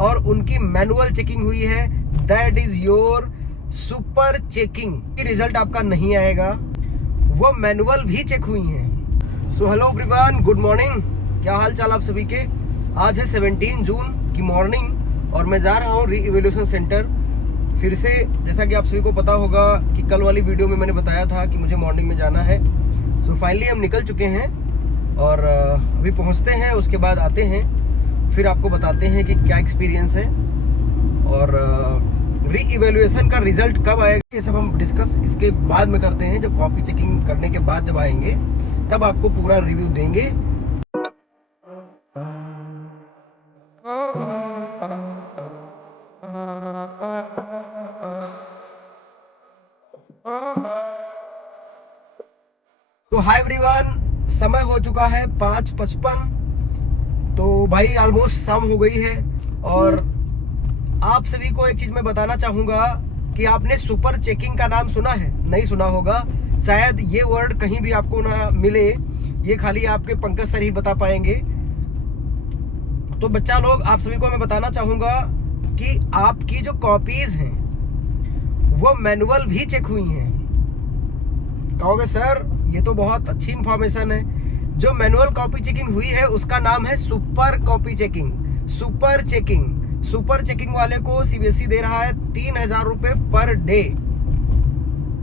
और उनकी manual checking हुई है, that is your super checking. Result आपका नहीं आएगा, वो मैनुअल भी चेक हुई हैं। So hello everyone, good morning. क्या हाल चाल आप सभी के। आज है 17 जून की मॉर्निंग और मैं जा रहा हूँ री इवैल्यूएशन सेंटर फिर से। जैसा कि आप सभी को पता होगा कि कल वाली वीडियो में मैंने बताया था कि मुझे मॉर्निंग में जाना है। सो फाइनली हम निकल चुके हैं और अभी पहुँचते हैं, उसके बाद आते हैं, फिर आपको बताते हैं कि क्या एक्सपीरियंस है और री इवैल्यूएशन का रिजल्ट कब आएगा, ये सब हम डिस्कस इसके बाद में करते हैं। जब कॉपी चेकिंग करने के बाद जब आएंगे तब आपको पूरा रिव्यू देंगे। तो हाय एवरीवन, समय हो चुका है 5:55। तो भाई ऑलमोस्ट शाम हो गई है और आप सभी को एक चीज मैं बताना चाहूंगा कि आपने सुपर चेकिंग का नाम सुना है? नहीं सुना होगा शायद, ये वर्ड कहीं भी आपको ना मिले, ये खाली आपके पंकज सर ही बता पाएंगे। तो बच्चा लोग, आप सभी को मैं बताना चाहूंगा कि आपकी जो कॉपीज हैं वो मैनुअल भी चेक हुई हैं। कहोगे सर ये तो बहुत अच्छी इंफॉर्मेशन है। जो मैनुअल कॉपी चेकिंग हुई है उसका नाम है super copy checking, super checking. Super checking वाले को सीबीएसई दे रहा है 3,000 रुपए पर डे।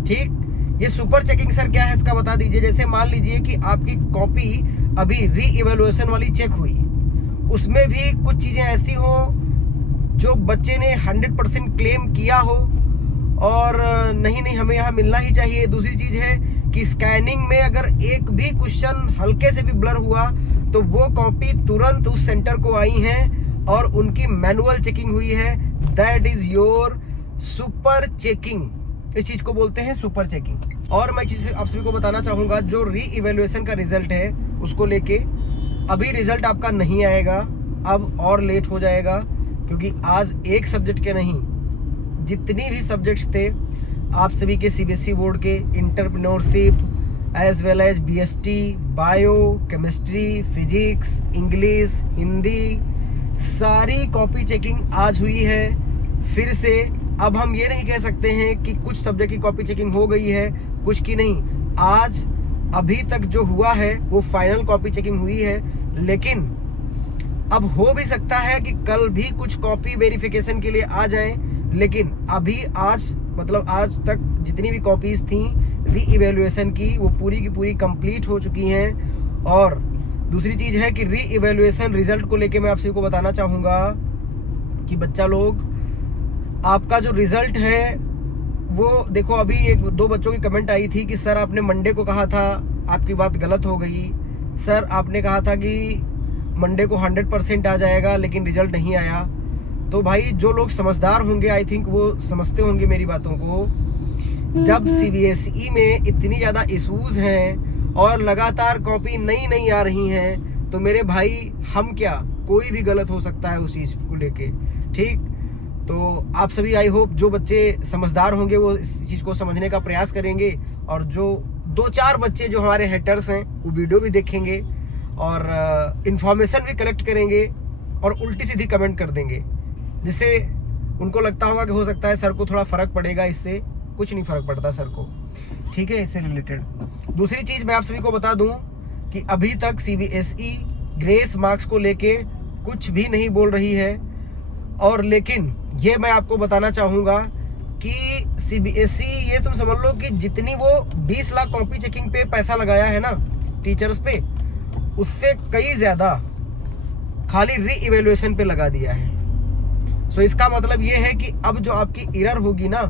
ठीक, ये सुपर चेकिंग सर क्या है इसका बता दीजिए। जैसे मान लीजिए कि आपकी कॉपी अभी री इवैल्यूएशन वाली चेक हुई, उसमें भी कुछ चीजें ऐसी हो जो बच्चे ने 100% क्लेम किया हो और नहीं हमें यहाँ मिलना ही चाहिए। दूसरी चीज है कि स्कैनिंग में अगर एक भी क्वेश्चन हल्के से भी ब्लर हुआ तो वो कॉपी तुरंत उस सेंटर को आई है और उनकी मैनुअल चेकिंग हुई है, that is your super checking. इस चीज को बोलते हैं सुपर चेकिंग। और मैं चीज आप सभी को बताना चाहूंगा, जो री इवैल्यूएशन का रिजल्ट है उसको लेके अभी रिजल्ट आपका नहीं आएगा, अब और लेट हो जाएगा, क्योंकि आज एक सब्जेक्ट के नहीं, जितनी भी सब्जेक्ट्स थे आप सभी के सीबीएसई बोर्ड के, entrepreneurship as well as BST, bio, chemistry, physics, English, Hindi, सारी कॉपी चेकिंग आज हुई है फिर से। अब हम ये नहीं कह सकते हैं कि कुछ सब्जेक्ट की कॉपी चेकिंग हो गई है, कुछ की नहीं। आज अभी तक जो हुआ है वो फाइनल कॉपी चेकिंग हुई है, लेकिन अब हो भी सकता है कि कल भी कुछ कॉपी वेरिफिकेशन के लिए आ जाएं, लेकिन अभी आज मतलब आज तक जितनी भी कॉपीज थी री इवैल्यूएशन की वो पूरी की पूरी कंप्लीट हो चुकी हैं। और दूसरी चीज है कि री इवैल्यूएशन रिजल्ट को लेके मैं आप सभी को बताना चाहूँगा कि बच्चा लोग, आपका जो रिजल्ट है वो देखो, अभी एक दो बच्चों की कमेंट आई थी कि सर आपने मंडे को कहा था, आपकी बात गलत हो गई। सर आपने कहा था कि मंडे को 100% आ जाएगा लेकिन रिजल्ट नहीं आया। तो भाई जो लोग समझदार होंगे, आई थिंक वो समझते होंगे मेरी बातों को। जब सीबीएसई में इतनी ज़्यादा इशूज़ हैं और लगातार कॉपी नई आ रही हैं, तो मेरे भाई हम क्या, कोई भी गलत हो सकता है उस चीज़ को लेके। ठीक, तो आप सभी आई होप जो बच्चे समझदार होंगे वो इस चीज़ को समझने का प्रयास करेंगे, और जो 2-4 बच्चे जो हमारे हेटर्स हैं वो वीडियो भी देखेंगे और इन्फॉर्मेशन भी कलेक्ट करेंगे और उल्टी सीधी कमेंट कर देंगे, जिससे उनको लगता होगा कि हो सकता है सर को थोड़ा फ़र्क पड़ेगा। इससे कुछ नहीं फ़र्क पड़ता सर को, ठीक है, इससे रिलेटेड। दूसरी चीज़ मैं आप सभी को बता दूं कि अभी तक सीबीएसई ग्रेस मार्क्स को लेके कुछ भी नहीं बोल रही है, और लेकिन ये मैं आपको बताना चाहूँगा कि सीबीएसई, ये तुम समझ लो कि जितनी वो 20 लाख कॉपी चेकिंग पे पैसा लगाया है ना टीचर्स पे, उससे कई ज़्यादा खाली री इवैल्यूएशन पे लगा दिया है। सो इसका मतलब ये है कि अब जो आपकी एरर होगी ना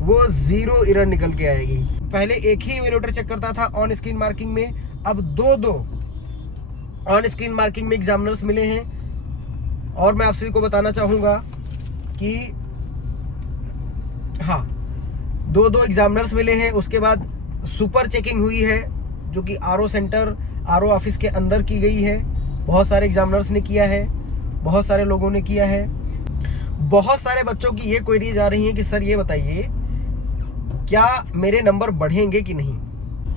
वो 0 एरर निकल के आएगी। पहले एक ही इवैल्यूएटर चेक करता था ऑन स्क्रीन मार्किंग में, अब 2 ऑन स्क्रीन मार्किंग में एग्जामिनर्स मिले हैं। और मैं आप सभी को बताना चाहूँगा कि हाँ, 2 एग्जामिनर्स मिले हैं। उसके बाद सुपर चेकिंग हुई है जो कि आरओ सेंटर, आरओ ऑफिस के अंदर की गई है। बहुत सारे एग्जामिनर्स ने किया है, बहुत सारे लोगों ने किया है। बहुत सारे बच्चों की ये क्वेरीज आ रही है कि सर ये बताइए क्या मेरे नंबर बढ़ेंगे कि नहीं।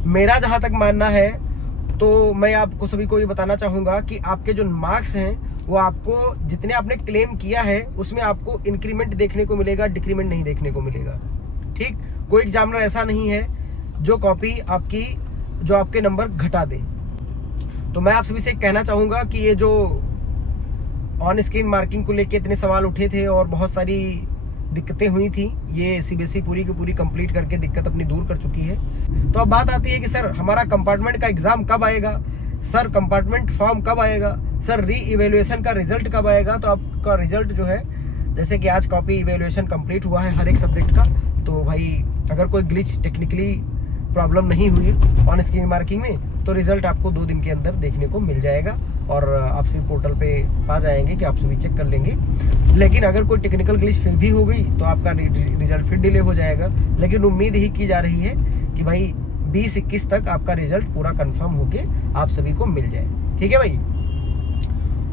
मेरा जहाँ तक मानना है तो मैं आपको सभी को ये बताना चाहूँगा कि आपके जो मार्क्स हैं वो आपको जितने आपने क्लेम किया है उसमें आपको इंक्रीमेंट देखने को मिलेगा, डिक्रीमेंट नहीं देखने को मिलेगा। ठीक, कोई एग्जामिनर ऐसा नहीं है जो कॉपी आपकी जो आपके नंबर घटा दे। तो मैं आप सभी से कहना चाहूँगा कि ये जो ऑन स्क्रीन मार्किंग को लेके इतने सवाल उठे थे और बहुत सारी दिक्कतें हुई थी, ये सीबीएसई पूरी की पूरी कंप्लीट करके दिक्कत अपनी दूर कर चुकी है। तो अब बात आती है कि सर हमारा कंपार्टमेंट का एग्ज़ाम कब आएगा, सर कंपार्टमेंट फॉर्म कब आएगा, सर री इवेल्युएशन का रिजल्ट कब आएगा। तो आपका रिजल्ट जो है, जैसे कि आज कॉपी इवेल्युएशन कंप्लीट हुआ है हर एक सब्जेक्ट का, तो भाई अगर कोई ग्लिच टेक्निकली प्रॉब्लम नहीं हुई ऑन स्क्रीन मार्किंग में तो रिजल्ट आपको 2 दिन के अंदर देखने को मिल जाएगा और आप सभी पोर्टल पे आ जाएंगे कि आप सभी चेक कर लेंगे। लेकिन अगर कोई टेक्निकल ग्लिच फिर भी हो गई तो आपका रिजल्ट फिर डिले हो जाएगा। लेकिन उम्मीद ही की जा रही है कि भाई 20-21 तक आपका रिजल्ट पूरा कंफर्म होके आप सभी को मिल जाए। ठीक है भाई।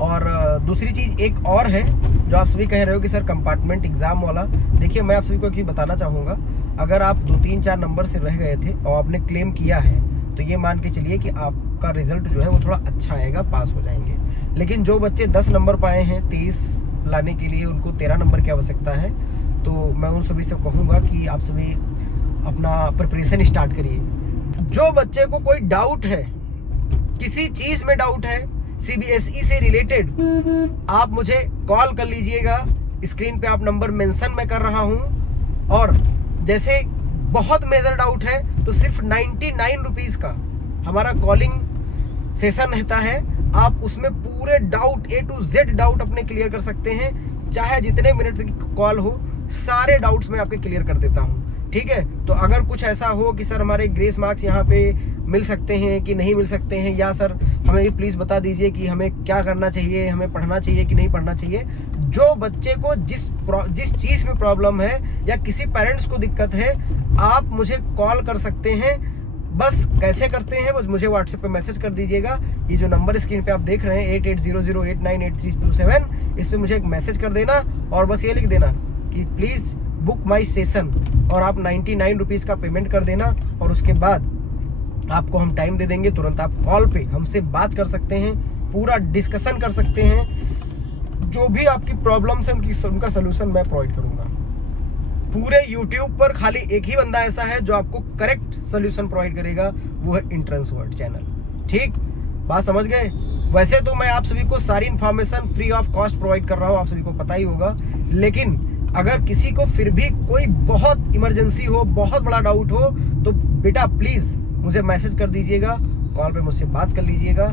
और दूसरी चीज़ एक और है जो आप सभी कह रहे हो कि सर कंपार्टमेंट एग्ज़ाम वाला, देखिए मैं आप सभी को एक चीज़ बताना चाहूँगा। अगर आप 2-3-4 नंबर से रह गए थे और आपने क्लेम किया है तो ये मान के चलिए कि आपका रिजल्ट जो है वो थोड़ा अच्छा आएगा, पास हो जाएंगे। लेकिन जो बच्चे 10 नंबर पाए हैं 23 लाने के लिए उनको 13 नंबर की आवश्यकता है, तो मैं उन सभी से कहूँगा कि आप सभी अपना प्रिपरेशन स्टार्ट करिए। जो बच्चे को कोई डाउट है, किसी चीज़ में डाउट है सीबीएसई से रिलेटेड, आप मुझे कॉल कर लीजिएगा। स्क्रीन पे आप नंबर मेंशन मैं कर रहा हूँ। और जैसे बहुत मेजर डाउट है तो सिर्फ 99 रुपीज़ का हमारा कॉलिंग सेशन रहता है। आप उसमें पूरे doubt A to Z doubt अपने क्लियर कर सकते हैं, चाहे जितने मिनट की कॉल हो, सारे डाउट्स मैं आपके क्लियर कर देता हूँ। ठीक है। तो अगर कुछ ऐसा हो कि सर हमारे ग्रेस मार्क्स यहाँ पे मिल सकते हैं कि नहीं मिल सकते हैं, या सर हमें ये प्लीज़ बता दीजिए कि हमें क्या करना चाहिए, हमें पढ़ना चाहिए कि नहीं पढ़ना चाहिए। जो बच्चे को जिस चीज़ में प्रॉब्लम है या किसी पेरेंट्स को दिक्कत है, आप मुझे कॉल कर सकते हैं। बस कैसे करते हैं, बस मुझे व्हाट्सएप पे मैसेज कर दीजिएगा। ये जो नंबर स्क्रीन पे आप देख रहे हैं 8800898327, इस पर मुझे एक मैसेज कर देना और बस ये लिख देना कि प्लीज़ बुक माई सेशन, और आप 99 रुपीज़ का पेमेंट कर देना। और उसके बाद आपको हम टाइम दे देंगे, तुरंत आप कॉल पे हमसे बात कर सकते हैं, पूरा डिस्कशन कर सकते हैं। जो भी आपकी प्रॉब्लम्स है उनका सलूशन मैं प्रोवाइड करूँगा। पूरे YouTube पर खाली एक ही बंदा ऐसा है जो आपको करेक्ट सलूशन प्रोवाइड करेगा, वो है एंट्रेंस वर्ल्ड चैनल। ठीक, बात समझ गए। वैसे तो मैं आप सभी को सारी information free of cost provide कर रहा हूँ, आप सभी को पता ही होगा। लेकिन अगर किसी को फिर भी कोई बहुत इमरजेंसी हो, बहुत बड़ा डाउट हो, तो बेटा प्लीज़ मुझे मैसेज कर दीजिएगा, कॉल पे मुझसे बात कर लीजिएगा।